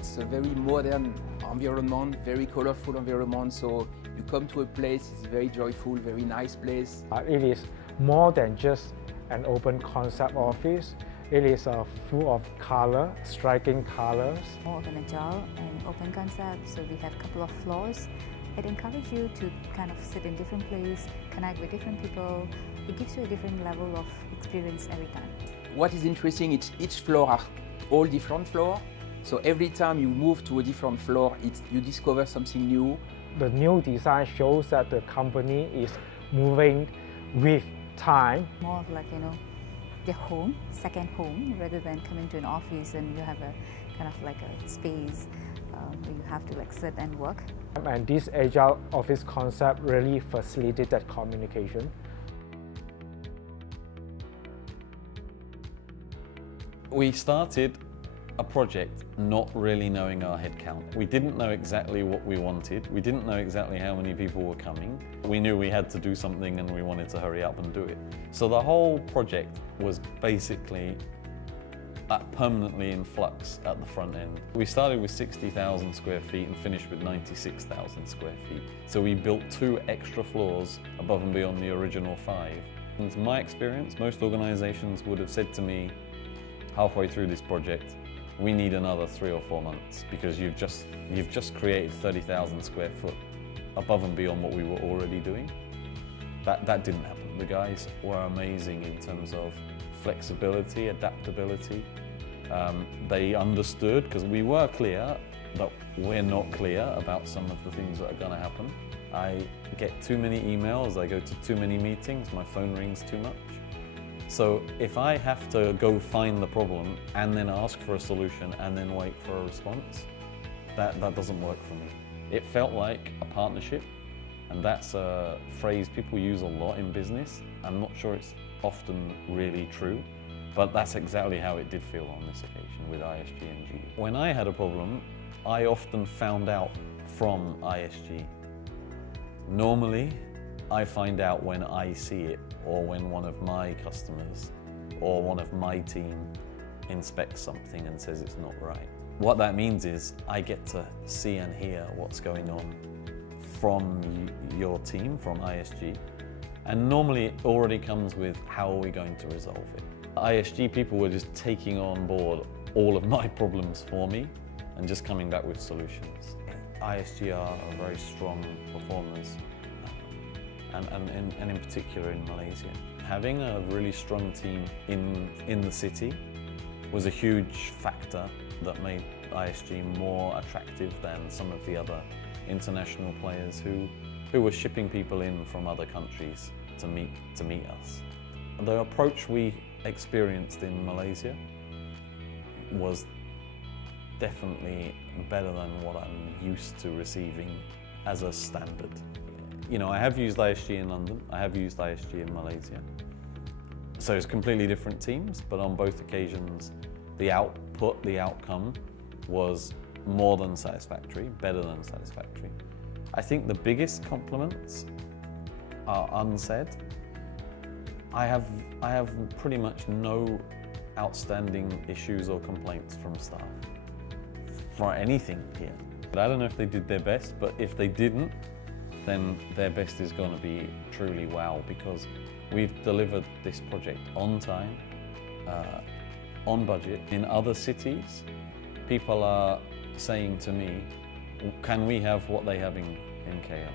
it's a very modern environment, very colorful environment. So you come to a place, it's very joyful, very nice place. It is more than just an open concept office. It is full of color, striking colors. More of an agile and open concept, so we have a couple of floors. It encourages you to kind of sit in different places, connect with different people. It gives you a different level of experience every time. What is interesting is each floor are all different floors. So every time you move to a different floor, you discover something new. The new design shows that the company is moving with time. More of like, their home, second home, rather than coming to an office and you have a kind of like a space where you have to like sit and work. And this agile office concept really facilitates that communication. We started a project not really knowing our headcount. We didn't know exactly what we wanted. We didn't know exactly how many people were coming. We knew we had to do something and we wanted to hurry up and do it. So the whole project was basically permanently in flux at the front end. We started with 60,000 square feet and finished with 96,000 square feet. So we built 2 extra floors above and beyond the original 5. In my experience, most organizations would have said to me halfway through this project, we need another 3 or 4 months because you've just created 30,000 square foot above and beyond what we were already doing. That didn't happen. The guys were amazing in terms of flexibility, adaptability. They understood, because we were clear that we're not clear about some of the things that are going to happen. I get too many emails, I go to too many meetings, my phone rings too much. So if I have to go find the problem and then ask for a solution and then wait for a response, that doesn't work for me. It felt like a partnership, and that's a phrase people use a lot in business. I'm not sure it's often really true, but that's exactly how it did feel on this occasion with ISG and GE. When I had a problem, I often found out from ISG. Normally, I find out when I see it, or when one of my customers or one of my team inspects something and says it's not right. What that means is I get to see and hear what's going on from your team, from ISG, and normally it already comes with how are we going to resolve it. ISG people were just taking on board all of my problems for me and just coming back with solutions. ISG are very strong performers, and in particular in Malaysia. Having a really strong team in the city was a huge factor that made ISG more attractive than some of the other international players who were shipping people in from other countries to meet us. The approach we experienced in Malaysia was definitely better than what I'm used to receiving as a standard. I have used ISG in London, I have used ISG in Malaysia. So it's completely different teams, but on both occasions, the output, the outcome was more than satisfactory, better than satisfactory. I think the biggest compliments are unsaid. I have pretty much no outstanding issues or complaints from staff for anything here. But I don't know if they did their best, but if they didn't, then their best is going to be truly wow, because we've delivered this project on time, on budget. In other cities, people are saying to me, can we have what they have in KL?